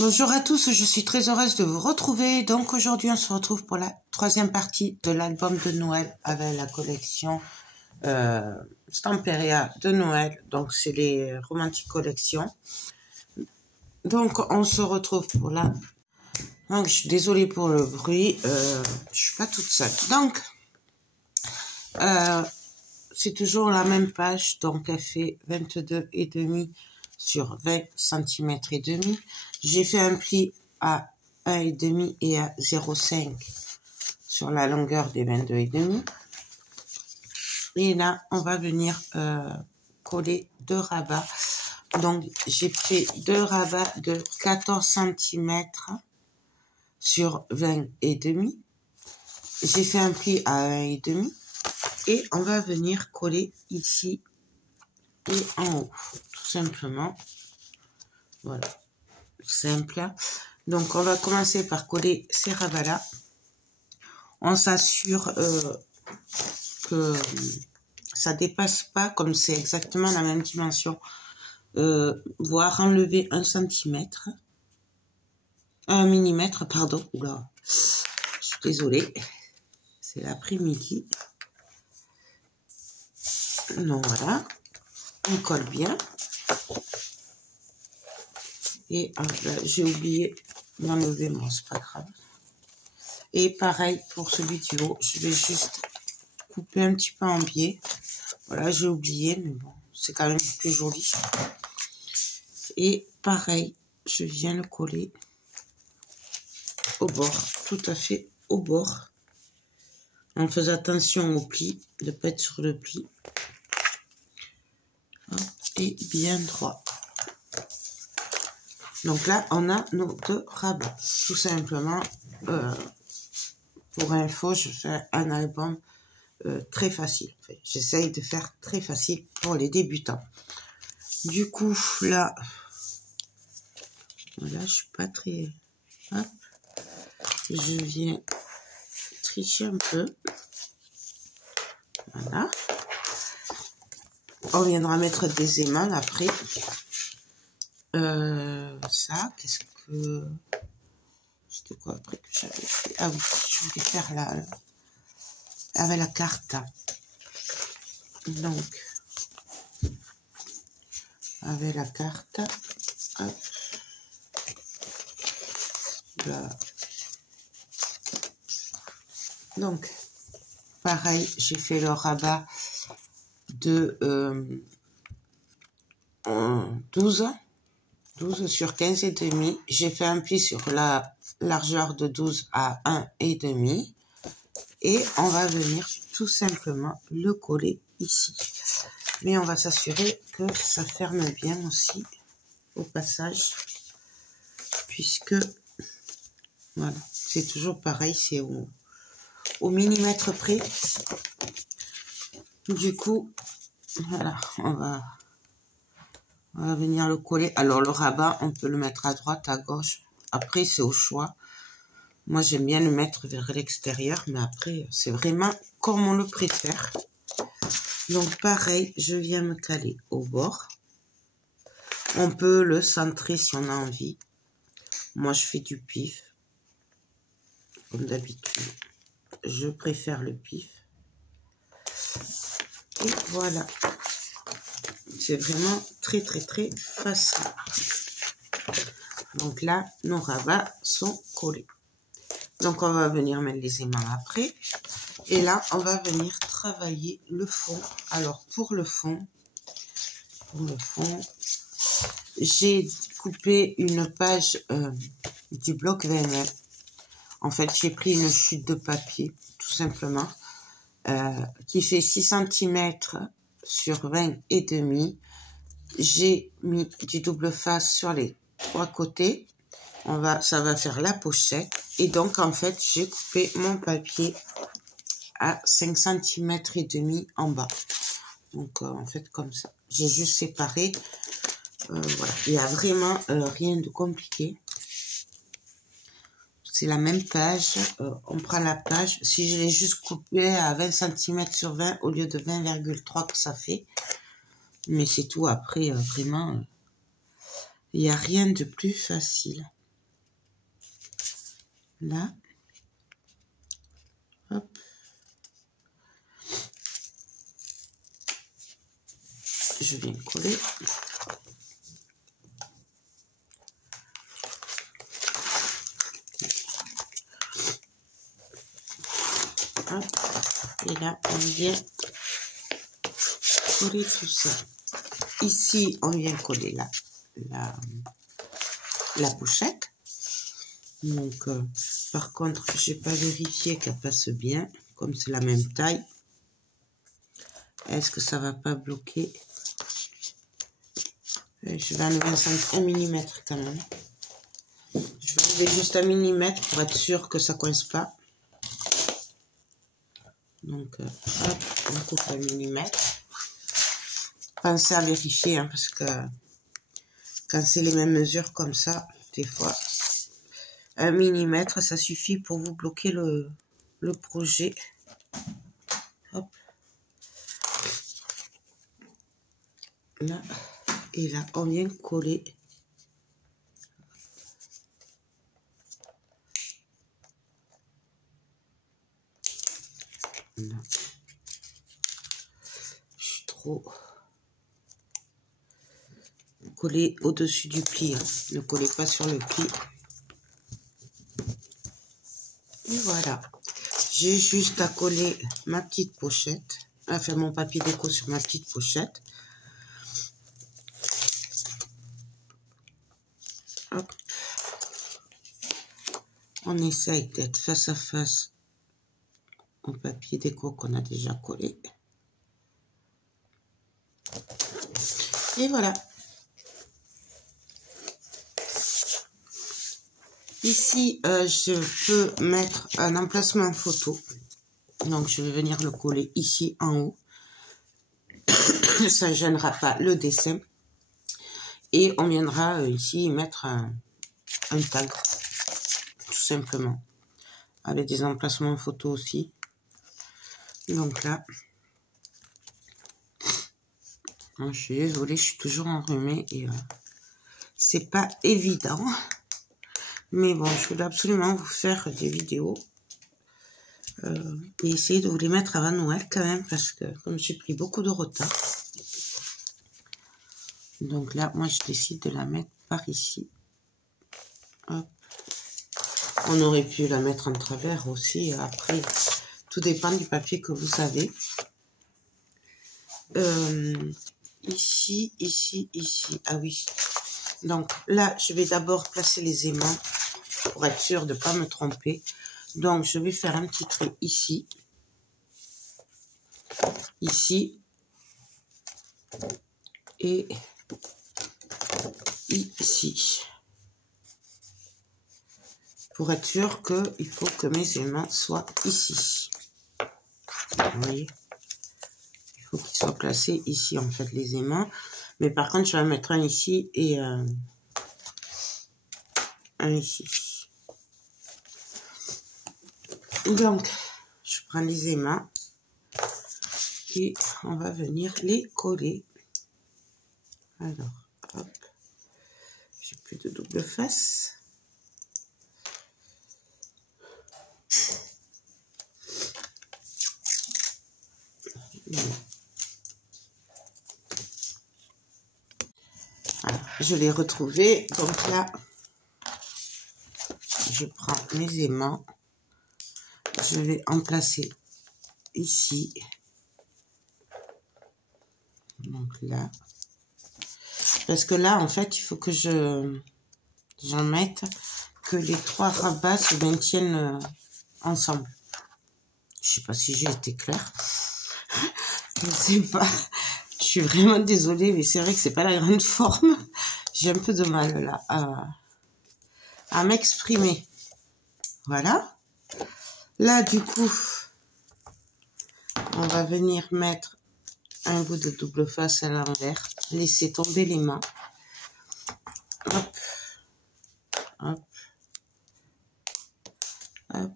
Bonjour à tous, je suis très heureuse de vous retrouver. Donc aujourd'hui on se retrouve pour la troisième partie de l'album de Noël avec la collection Stamperia de Noël. Donc c'est les Romantic Collections. Donc on se retrouve pour la... Donc je suis désolée pour le bruit, je suis pas toute seule. Donc c'est toujours la même page, donc elle fait 22,5 sur 20 cm et demi. J'ai fait un pli à 1,5 et à 0,5 sur la longueur des 22,5. Et là, on va venir coller deux rabats. Donc, j'ai fait deux rabats de 14 cm sur 20,5. J'ai fait un pli à 1,5 et on va venir coller ici et en haut, tout simplement. Voilà, simple. Donc, on va commencer par coller ces rabats-là. On s'assure que ça dépasse pas, comme c'est exactement la même dimension, voire enlever 1 cm, 1 mm, pardon. Oula, je suis désolée, c'est l'après-midi. Donc voilà, on colle bien. Et j'ai oublié d'enlever, bon c'est pas grave. Et pareil pour celui du haut, je vais juste couper un petit peu en biais. Voilà, j'ai oublié, mais bon, c'est quand même plus joli. Et pareil, je viens le coller au bord, tout à fait au bord. En faisant attention au pli, de ne pas être sur le pli. Et bien droit. Donc là, on a nos deux rabats. Tout simplement, pour info, je fais un album très facile. Enfin, j'essaye de faire très facile pour les débutants. Du coup, là, voilà, je suis pas très... Hop, je viens tricher un peu. Voilà. On viendra mettre des aimants après. Ça, qu'est-ce que... C'était quoi après que j'avais fait? Ah oui, je voulais faire là, avec la carte. Donc, avec la carte. Hop. Là. Donc, pareil, j'ai fait le rabat de 12 sur 15,5. J'ai fait un pli sur la largeur de 12 à 1,5. Et on va venir tout simplement le coller ici. Mais on va s'assurer que ça ferme bien aussi au passage. Puisque, voilà, c'est toujours pareil, c'est au millimètre près. Du coup, voilà, on va venir le coller. Alors le rabat, on peut le mettre à droite, à gauche. Après, c'est au choix. Moi, j'aime bien le mettre vers l'extérieur, mais après, c'est vraiment comme on le préfère. Donc, pareil, je viens me caler au bord. On peut le centrer si on a envie. Moi, je fais du pif. Comme d'habitude, je préfère le pif. Et voilà. C'est vraiment très, très, très facile. Donc là, nos rabats sont collés. Donc, on va venir mettre les aimants après. Et là, on va venir travailler le fond. Alors, pour le fond, j'ai coupé une page du bloc 20. En fait, j'ai pris une chute de papier, tout simplement, qui fait 6 cm sur 20,5. J'ai mis du double face sur les 3 côtés. Ça va faire la pochette. Et donc, en fait, j'ai coupé mon papier à 5 cm et demi en bas. Donc, en fait, comme ça. J'ai juste séparé. Voilà. Il n'y a vraiment rien de compliqué. C'est la même page. On prend la page. Si je l'ai juste coupé à 20 cm sur 20 au lieu de 20,3 que ça fait. Mais c'est tout. Après, vraiment, il n'y a rien de plus facile. là. Hop. Je viens coller. Hop. Et là, on vient coller tout ça. Ici, on vient coller la pochette. Donc, par contre, j'ai pas vérifié qu'elle passe bien, comme c'est la même taille. Est-ce que ça va pas bloquer? Je vais enlever un millimètre quand même. Je vais enlever juste 1 millimètre pour être sûr que ça coince pas. Donc, hop, on coupe 1 millimètre. Pensez à vérifier, hein, parce que quand c'est les mêmes mesures comme ça, des fois, 1 millimètre, ça suffit pour vous bloquer le projet. Hop. Là, et là, on vient coller. Là. Je suis trop... Coller au-dessus du pli, hein. Ne collez pas sur le pli. Et voilà. J'ai juste à coller ma petite pochette, à faire mon papier déco sur ma petite pochette. Hop. On essaye d'être face à face au papier déco qu'on a déjà collé. Et voilà. Ici, je peux mettre un emplacement photo. Donc, je vais venir le coller ici en haut. Ça ne gênera pas le dessin. Et on viendra ici mettre un tag, tout simplement. Avec des emplacements photo aussi. Donc là, je suis désolée, je suis toujours enrhumée et c'est pas évident. Mais bon, je voulais absolument vous faire des vidéos et essayer de vous les mettre avant Noël quand même, parce que comme j'ai pris beaucoup de retard. Donc là, moi, je décide de la mettre par ici. Hop. On aurait pu la mettre en travers aussi. Après, tout dépend du papier que vous avez. Ici, ici, ici. Ah oui. Donc là, je vais d'abord placer les aimants pour être sûr de ne pas me tromper. Donc, je vais faire un petit trait ici. Ici. Et ici. Pour être sûr qu'il faut que mes aimants soient ici. Vous voyez? Il faut qu'ils soient placés ici, en fait, les aimants. Mais par contre, je vais en mettre un ici et un ici. Donc, je prends les aimants et on va venir les coller. Alors, hop, j'ai plus de double face. Voilà, je l'ai retrouvé. Donc là, je prends mes aimants. Je vais en placer ici. Donc là. Parce que là, en fait, il faut que j'en mette que les 3 rabats se maintiennent ensemble. Je sais pas si j'ai été claire. Je ne sais pas. Je suis vraiment désolée, mais c'est vrai que c'est pas la grande forme. J'ai un peu de mal là à m'exprimer. Voilà. Là, du coup, on va venir mettre un bout de double face à l'envers. Laisser tomber les mains. Hop. Hop. Hop.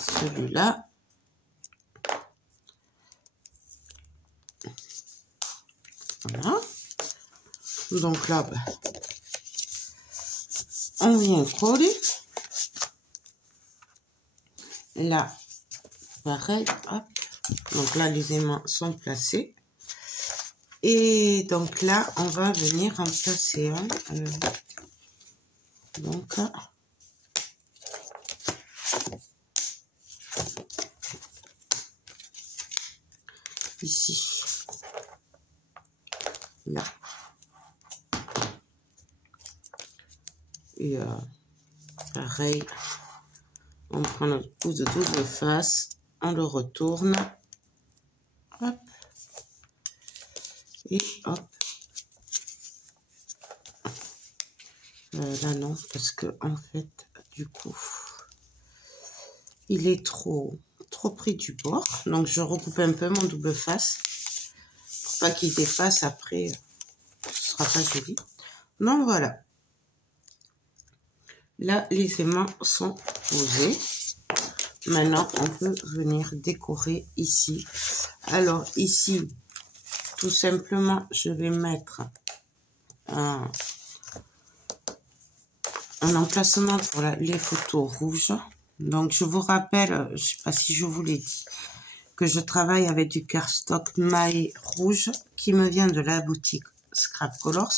Celui-là. Voilà. Donc là, on vient coller. Là, pareil, hop. Donc là, les aimants sont placés. Et donc là, on va venir en placer un. Donc, ici. Là. Et pareil, on prend notre pouce de double face, on le retourne. Hop. Et hop. Là non, parce que en fait, du coup, il est trop près du bord. Donc je recoupe un peu mon double face pour pas qu'il dépasse. Après, ce sera pas joli. Donc voilà. Là, les aimants sont posés. Maintenant, on peut venir décorer ici. Alors ici, tout simplement, je vais mettre un emplacement pour les photos rouges. Donc, je vous rappelle, je sais pas si je vous l'ai dit, que je travaille avec du cardstock maille rouge qui me vient de la boutique Scrap Colors.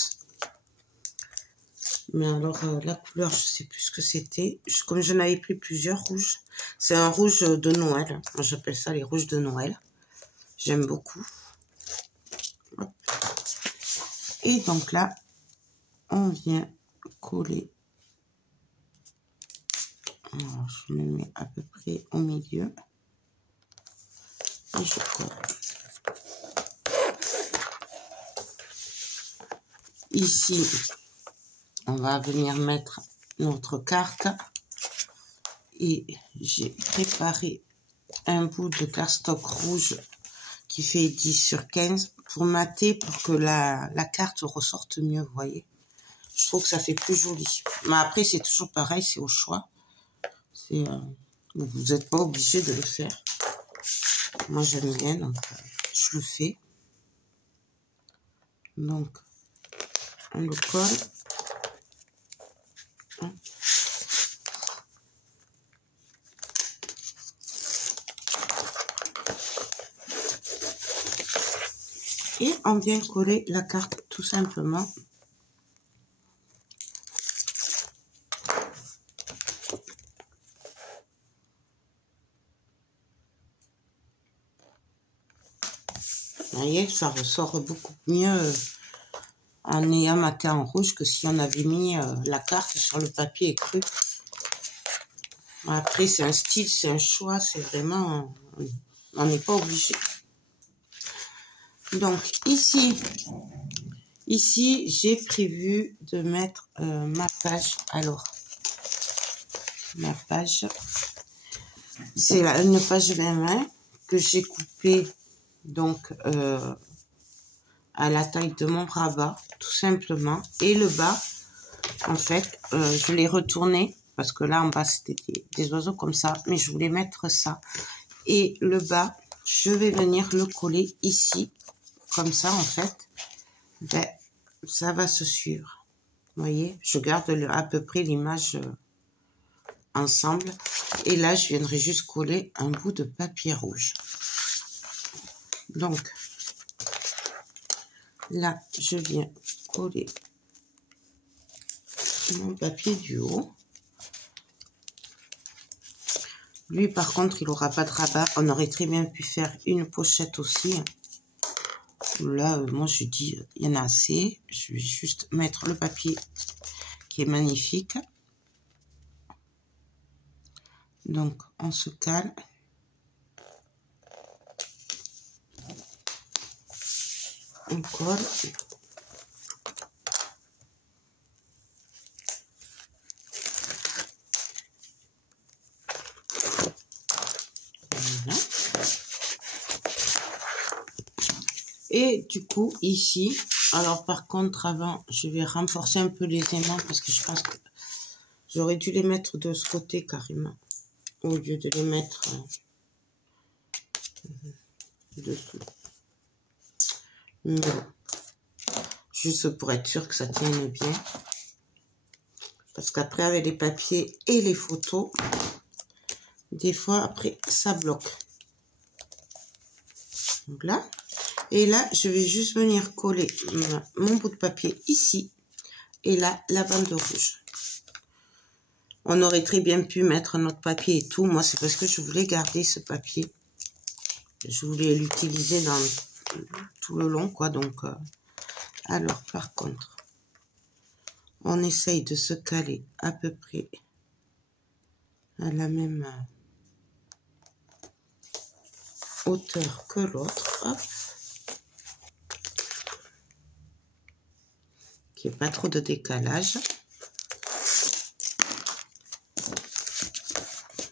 Mais alors, la couleur, je sais plus ce que c'était. Comme je n'avais pris plusieurs rouges, c'est un rouge de Noël. Moi, j'appelle ça les rouges de Noël. J'aime beaucoup. Hop. Et donc là, on vient coller. Alors, je me mets à peu près au milieu. Et je colle. Ici, on va venir mettre notre carte. Et j'ai préparé un bout de cardstock rouge qui fait 10 sur 15 pour mater, pour que la carte ressorte mieux, vous voyez. Je trouve que ça fait plus joli. Mais après, c'est toujours pareil, c'est au choix. Vous n'êtes pas obligé de le faire. Moi, j'aime bien, donc je le fais. Donc, on le colle. Et on vient coller la carte tout simplement. Vous voyez, ça ressort beaucoup mieux en ayant maté en rouge que si on avait mis la carte sur le papier écru. Après, c'est un style, c'est un choix, c'est vraiment... On n'est pas obligé. Donc, ici j'ai prévu de mettre ma page. Alors, ma page, c'est une page 20-20 que j'ai coupée donc à la taille de mon rabat, tout simplement. Et le bas, en fait, je l'ai retourné parce que là en bas c'était des oiseaux comme ça, mais je voulais mettre ça. Et le bas, je vais venir le coller ici, comme ça en fait. Ben, ça va se suivre. Vous voyez, je garde à peu près l'image ensemble. Et là, je viendrai juste coller un bout de papier rouge. Donc, là, je viens coller mon papier du haut. Lui, par contre, il n'aura pas de rabat. On aurait très bien pu faire une pochette aussi. Là, moi, je dis, il y en a assez. Je vais juste mettre le papier qui est magnifique. Donc, on se cale. On colle. Voilà. Et du coup, ici, alors par contre, avant, je vais renforcer un peu les aimants parce que je pense que j'aurais dû les mettre de ce côté carrément, au lieu de les mettre dessous. Mais bon, juste pour être sûr que ça tienne bien. Parce qu'après, avec les papiers et les photos, des fois, après, ça bloque. Donc là. Et là, je vais juste venir coller mon bout de papier ici. Et là, la bande rouge. On aurait très bien pu mettre notre papier et tout. Moi, c'est parce que je voulais garder ce papier. Je voulais l'utiliser dans tout le long, quoi. Donc, alors, par contre, on essaye de se caler à peu près à la même hauteur que l'autre. Hop. Qu'il n'y ait pas trop de décalage.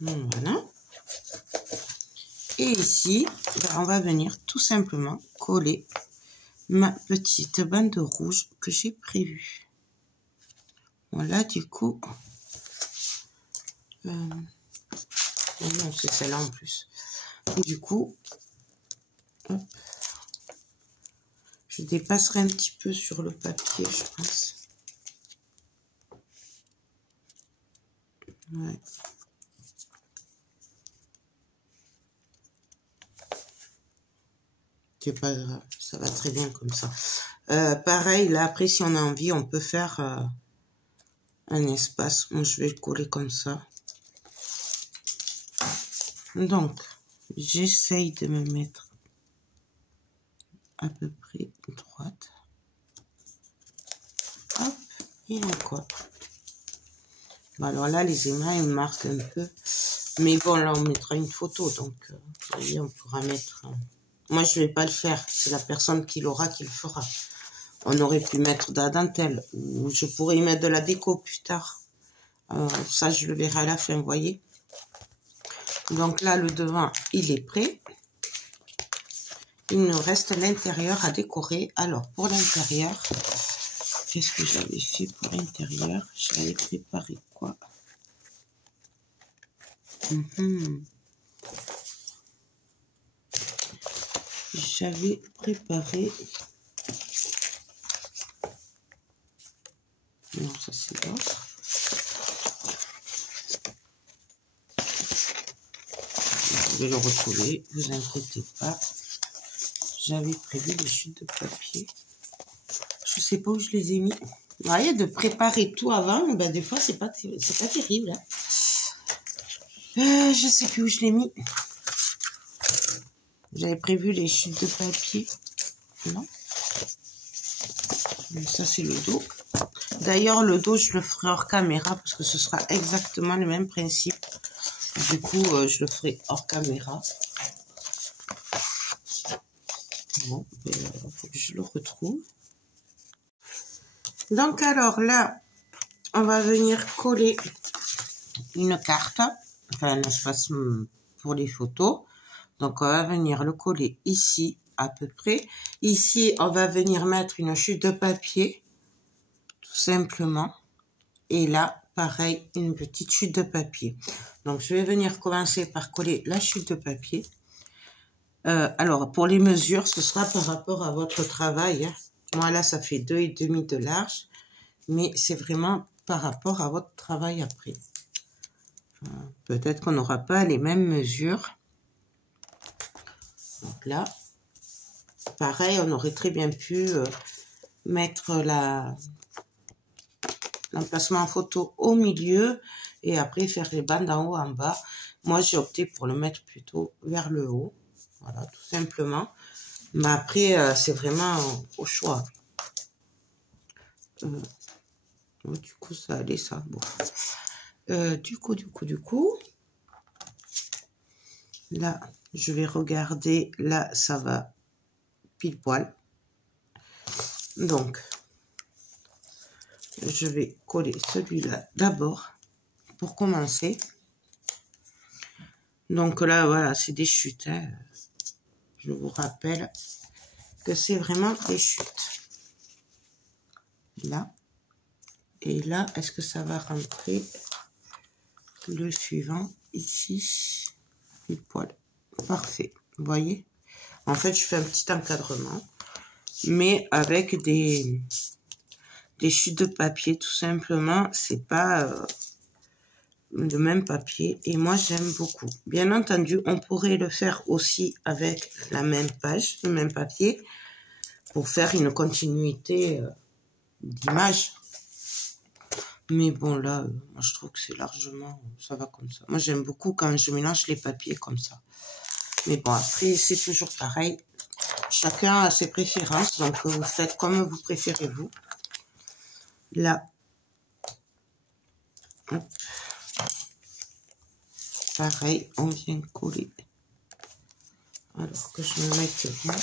Voilà. Et ici, on va venir tout simplement coller ma petite bande rouge que j'ai prévue. Voilà, du coup. Non, c'est celle-là en plus. Du coup, hop, je dépasserai un petit peu sur le papier, je pense. Ouais. C'est pas grave, ça va très bien comme ça. Pareil, là, après, si on a envie, on peut faire un espace. Moi, je vais le coller comme ça. Donc, j'essaye de me mettre à peu près droite. Hop, et encore. Bon, alors là, les émails me marquent un peu. Mais bon, là, on mettra une photo. Donc, vous voyez, on pourra mettre... Moi, je vais pas le faire. C'est la personne qui l'aura qui le fera. On aurait pu mettre de la dentelle. Ou je pourrais y mettre de la déco plus tard. Ça, je le verrai à la fin, vous voyez. Donc là, le devant, il est prêt. Il nous reste l'intérieur à décorer. Alors, pour l'intérieur, qu'est-ce que j'avais fait pour l'intérieur? J'avais préparé quoi? J'avais préparé... Non, ça c'est l'autre. Je vais le retrouver, vous inquiétez pas. J'avais prévu des chutes de papier. Je sais pas où je les ai mis. Vous voyez, de préparer tout avant, ben des fois c'est pas terrible. Hein. Je sais plus où je l'ai mis. J'avais prévu les chutes de papier. Non. Ça c'est le dos. D'ailleurs, le dos, je le ferai hors caméra parce que ce sera exactement le même principe. Du coup, je le ferai hors caméra. Bon, il faut que je le retrouve. Donc, alors là, on va venir coller une carte, enfin un espace pour les photos. Donc, on va venir le coller ici, à peu près. Ici, on va venir mettre une chute de papier, tout simplement. Et là, pareil, une petite chute de papier. Donc, je vais venir commencer par coller la chute de papier. Alors, pour les mesures, ce sera par rapport à votre travail. Hein. Moi, là, ça fait 2,5 de large. Mais c'est vraiment par rapport à votre travail après. Peut-être qu'on n'aura pas les mêmes mesures. Donc là, pareil, on aurait très bien pu mettre l'emplacement en photo au milieu et après faire les bandes en haut, en bas. Moi, j'ai opté pour le mettre plutôt vers le haut. Voilà, tout simplement. Mais après, c'est vraiment au choix. Du coup, ça allait, ça. Bon. Du coup. Là, je vais regarder. Là, ça va pile poil. Donc, je vais coller celui-là d'abord pour commencer. Donc là, voilà, c'est des chutes. Hein. Je vous rappelle que c'est vraiment des chutes. Là. Et là, est-ce que ça va rentrer le suivant ici? Pile poil. Parfait. Vous voyez? En fait, je fais un petit encadrement. Mais avec des chutes de papier, tout simplement. C'est pas... le même papier et moi j'aime beaucoup. Bien entendu, on pourrait le faire aussi avec la même page, le même papier, pour faire une continuité d'image. Mais bon là, moi je trouve que c'est largement, ça va comme ça. Moi j'aime beaucoup quand je mélange les papiers comme ça. Mais bon, après c'est toujours pareil. Chacun a ses préférences, donc vous faites comme vous préférez vous. Là, hop. Pareil, on vient coller. Alors que je me mette bien.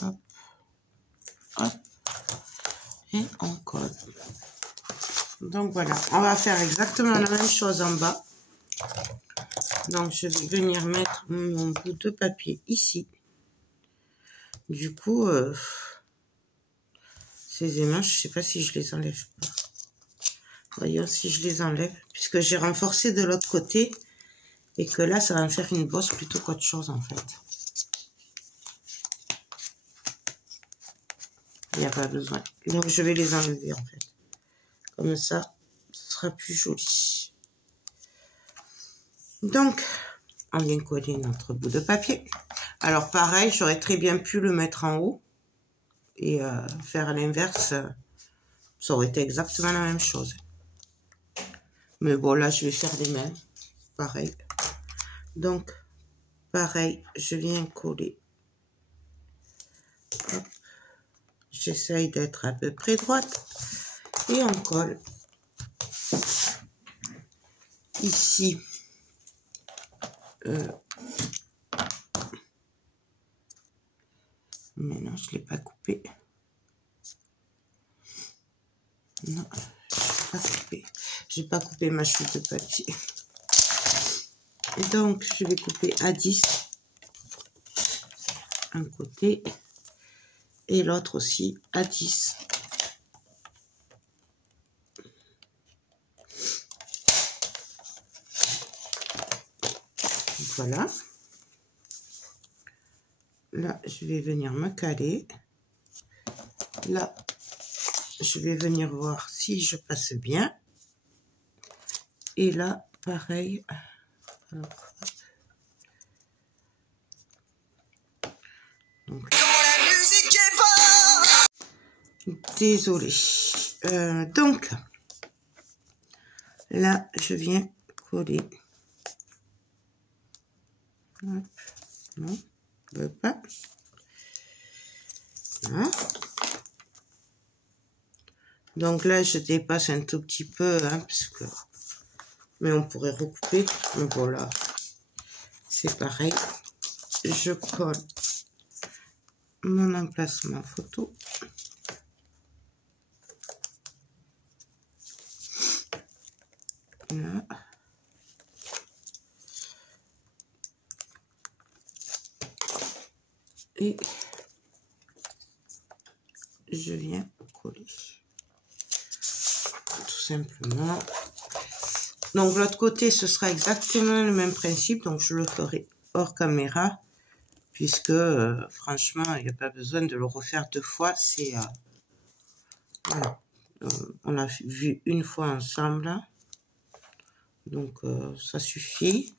Hop, hop, et on colle. Donc voilà, on va faire exactement la même chose en bas. Donc je vais venir mettre mon bout de papier ici. Du coup, ces aimants, je ne sais pas si je les enlève pas. Voyons si je les enlève, puisque j'ai renforcé de l'autre côté et que là, ça va me faire une bosse plutôt qu'autre chose en fait. Il n'y a pas besoin. Donc je vais les enlever en fait. Comme ça, ce sera plus joli. Donc, on vient coller notre bout de papier. Alors pareil, j'aurais très bien pu le mettre en haut et faire l'inverse. Ça aurait été exactement la même chose. Mais bon, là, je vais faire les mêmes. Pareil. Donc, pareil, je viens coller. J'essaye d'être à peu près droite. Et on colle. Ici. Mais non, je ne l'ai pas coupé. Non, je n'ai pas coupé ma chute de papier. Et donc, je vais couper à 10 un côté et l'autre aussi à 10. Voilà. Là, je vais venir me caler. Là, je vais venir voir si je passe bien. Et là, pareil. Alors, donc, désolée. Donc, là, je viens coller. Hop. Non, je veux pas. Voilà. Donc là, je dépasse un tout petit peu, hein, parce que... Mais on pourrait recouper. Mais voilà, c'est pareil. Je colle mon emplacement photo. Là. Et je viens coller. Tout simplement. Donc l'autre côté, ce sera exactement le même principe. Donc je le ferai hors caméra. Puisque franchement, il n'y a pas besoin de le refaire 2 fois. C'est voilà. On l'a vu une fois ensemble. Donc ça suffit.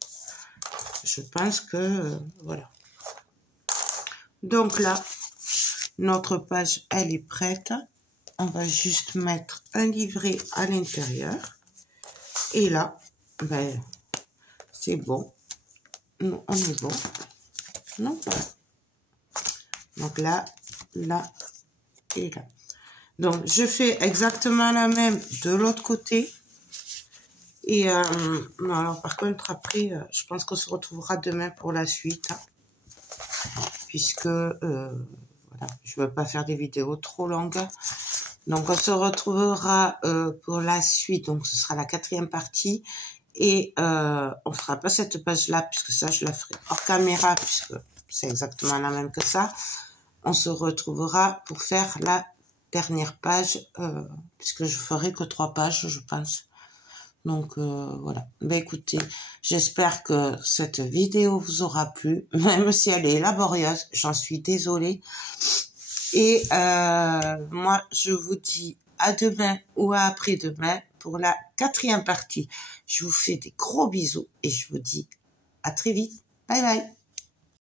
Je pense que voilà. Donc là, notre page, elle est prête. On va juste mettre un livret à l'intérieur. Et là, ben, c'est bon. Nous, on est bon. Non, voilà. Donc là, là et là. Donc, je fais exactement la même de l'autre côté. Et non, alors par contre, après, je pense qu'on se retrouvera demain pour la suite. Hein, puisque, voilà, je ne veux pas faire des vidéos trop longues. Donc, on se retrouvera pour la suite. Donc, ce sera la 4e partie. Et on ne fera pas cette page-là, puisque ça, je la ferai hors caméra, puisque c'est exactement la même que ça. On se retrouvera pour faire la dernière page, puisque je ferai que 3 pages, je pense. Donc, voilà. Ben, écoutez, j'espère que cette vidéo vous aura plu, même si elle est laborieuse, j'en suis désolée. Et moi, je vous dis à demain ou à après-demain pour la 4e partie. Je vous fais des gros bisous et je vous dis à très vite. Bye bye.